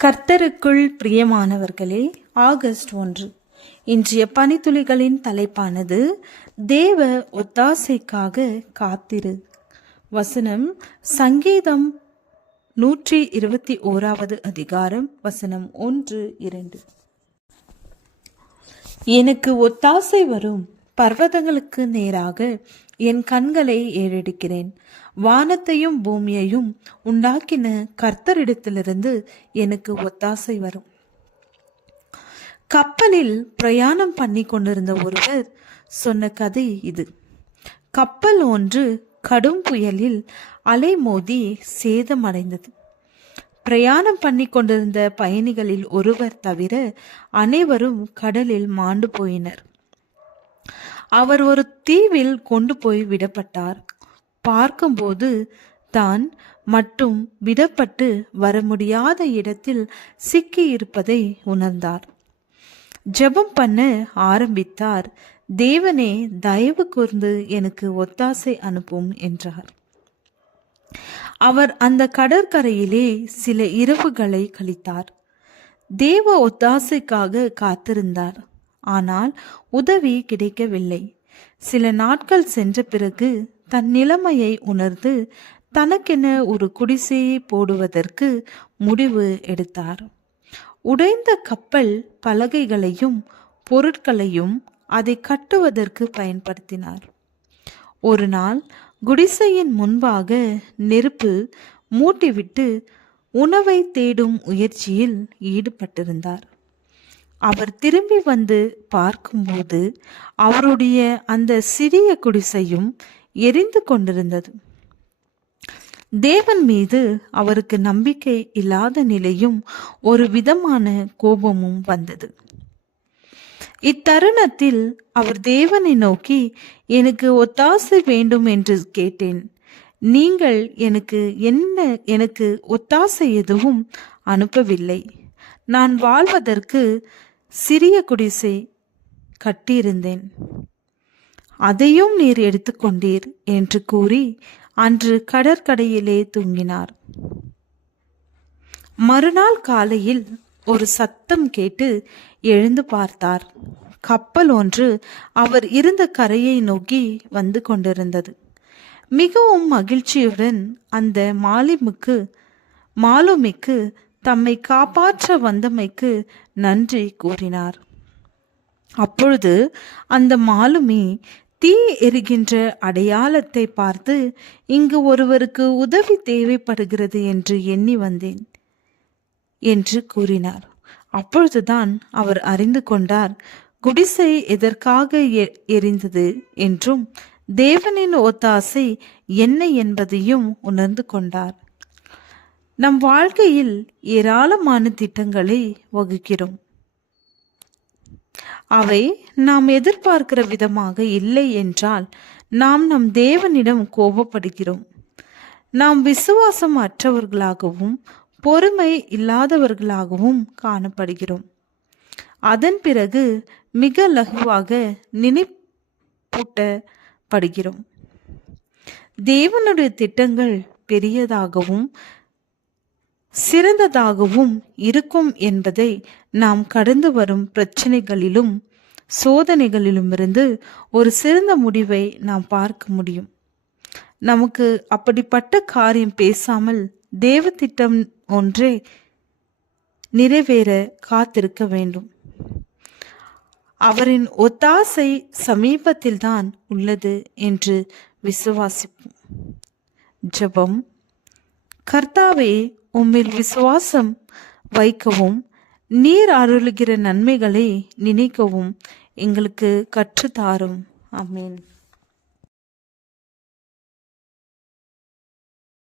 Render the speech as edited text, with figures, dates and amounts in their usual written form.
கர்த்தருக்குள் பிரியமானவர்களே, ஆகஸ்ட் 1 இன்றைய பனித்துளிகளின் தலைப்பானது தேவ ஒத்தாசைக்காக காத்திரு. வசனம் சங்கீதம் 121 அதிகாரம் வசனம் 1-2. எனக்கு ஒத்தாசை வரும் பர்வதங்களுக்கு நேராக என் கண்களை ஏறெடுக்கிறேன். வானத்தையும் பூமியையும் உண்டாக்கின கர்த்தரிடத்திலிருந்து எனக்கு ஒத்தாசை வரும். கப்பலில் பிரயாணம் பண்ணி கொண்டிருந்த ஒருவர் சொன்ன கதை இது. கப்பல் ஒன்று கடும் புயலில் அலை மோதி சேதமடைந்தது. பிரயாணம் பண்ணி கொண்டிருந்த பயணிகளில் ஒருவர் தவிர அனைவரும் கடலில் மாண்டு போயினர். அவர் ஒரு தீவில் கொண்டு போய் விடப்பட்டார். பார்க்கும்போது தான் மட்டும் விடப்பட்டு வர முடியாத இடத்தில் சிக்கி இருப்பதை உணர்ந்தார். ஜெபம் பண்ண ஆரம்பித்தார். தேவனே, தயவு கூர்ந்து எனக்கு ஒத்தாசை அனுப்பும் என்றார். அவர் அந்த கடற்கரையிலே சில இரவுகளை கழித்தார். தேவ ஒத்தாசைக்காக காத்திருந்தார். ஆனால் உதவி கிடைக்கவில்லை. சில நாட்கள் சென்ற பிறகு தன் நிலைமையை உணர்ந்து தனக்கென ஒரு குடிசையை போடுவதற்கு முடிவு எடுத்தார். உடைந்த கப்பல் பலகைகளையும் பொருட்களையும் அதை கட்டுவதற்கு பயன்படுத்தினார். ஒரு நாள் குடிசையின் முன்பாக நெருப்பு மூட்டிவிட்டு உணவை தேடும் முயற்சியில் ஈடுபட்டிருந்தார். அவர் திரும்பி வந்து பார்க்கும்போது அவருடைய அந்த சிறிய குடிசையும் எரிந்து கொண்டிருந்தது. தேவன் மீது அவருக்கு நம்பிக்கை இல்லாத நிலையும் ஒரு விதமான கோபமும் வந்தது. இத்தருணத்தில் அவர் தேவனை நோக்கி, எனக்கு ஒத்தாசை வேண்டும் என்று கேட்டேன். நீங்கள் எனக்கு ஒத்தாசை எதுவும் அனுப்பவில்லை. நான் வாழ்வதற்கு சிறிய குடிசை கட்டியிருந்தேன், அதையும் நீர் எடுத்துக்கொண்டீர் என்று கூறி அன்று கடற்கரையிலே தூங்கினார். மறுநாள் காலையில் ஒரு சத்தம் கேட்டு எழுந்து பார்த்தார். கப்பல் ஒன்று அவர் இருந்த கரையை நோக்கி வந்து கொண்டிருந்தது. மிகவும் மகிழ்ச்சியுடன் அந்த மாலுமிக்கு தம்மை காப்பாற்ற வந்தமைக்கு நன்றி கூறினார். அப்பொழுது அந்த மாலுமி தீ எரிகின்ற அடையாளத்தை பார்த்து, இங்கு ஒருவருக்கு உதவி தேவைப்படுகிறது என்று எண்ணி வந்தேன் என்று கூறினார். அப்பொழுதுதான் அவர் அறிந்து கொண்டார் குடிசை எதற்காக எரிந்தது என்றும் தேவனின் ஒத்தாசை என்ன என்பதையும் உணர்ந்து கொண்டார். நம் வாழ்க்கையில் ஏராளமான திட்டங்களை வகுக்கிறோம். அவை நாம் எதிர்பார்க்கிற விதமாக இல்லை என்றால் நாம் நம் தேவனிடம் கோபப்படுகிறோம். நாம் விசுவாசம் அற்றவர்களாகவும் பொறுமை இல்லாதவர்களாகவும் காணப்படுகிறோம். அதன் பிறகு மிக லகுவாக நினைப்பூட்டப்படுகிறோம். தேவனுடைய திட்டங்கள் பெரியதாகவும் சிறந்ததாகவும் இருக்கும் என்பதை நாம் கடந்து வரும் பிரச்சனைகளிலும் சோதனைகளிலுமிருந்து ஒரு சிறந்த முடிவை நாம் பார்க்க முடியும். நமக்கு அப்படிப்பட்ட காரியம் பேசாமல் தேவ திட்டம் ஒன்றே நிறைவேற காத்திருக்க வேண்டும். அவரின் ஒத்தாசை சமீபத்தில்தான் உள்ளது என்று விசுவாசிப்போம். ஜெபம். கர்த்தாவே, உம்மில் விசுவாசம் வைக்கவும் நீர் அருளுகிற நன்மைகளை நினைக்கவும் எங்களுக்கு கற்றுத்தாரும். ஆமென்.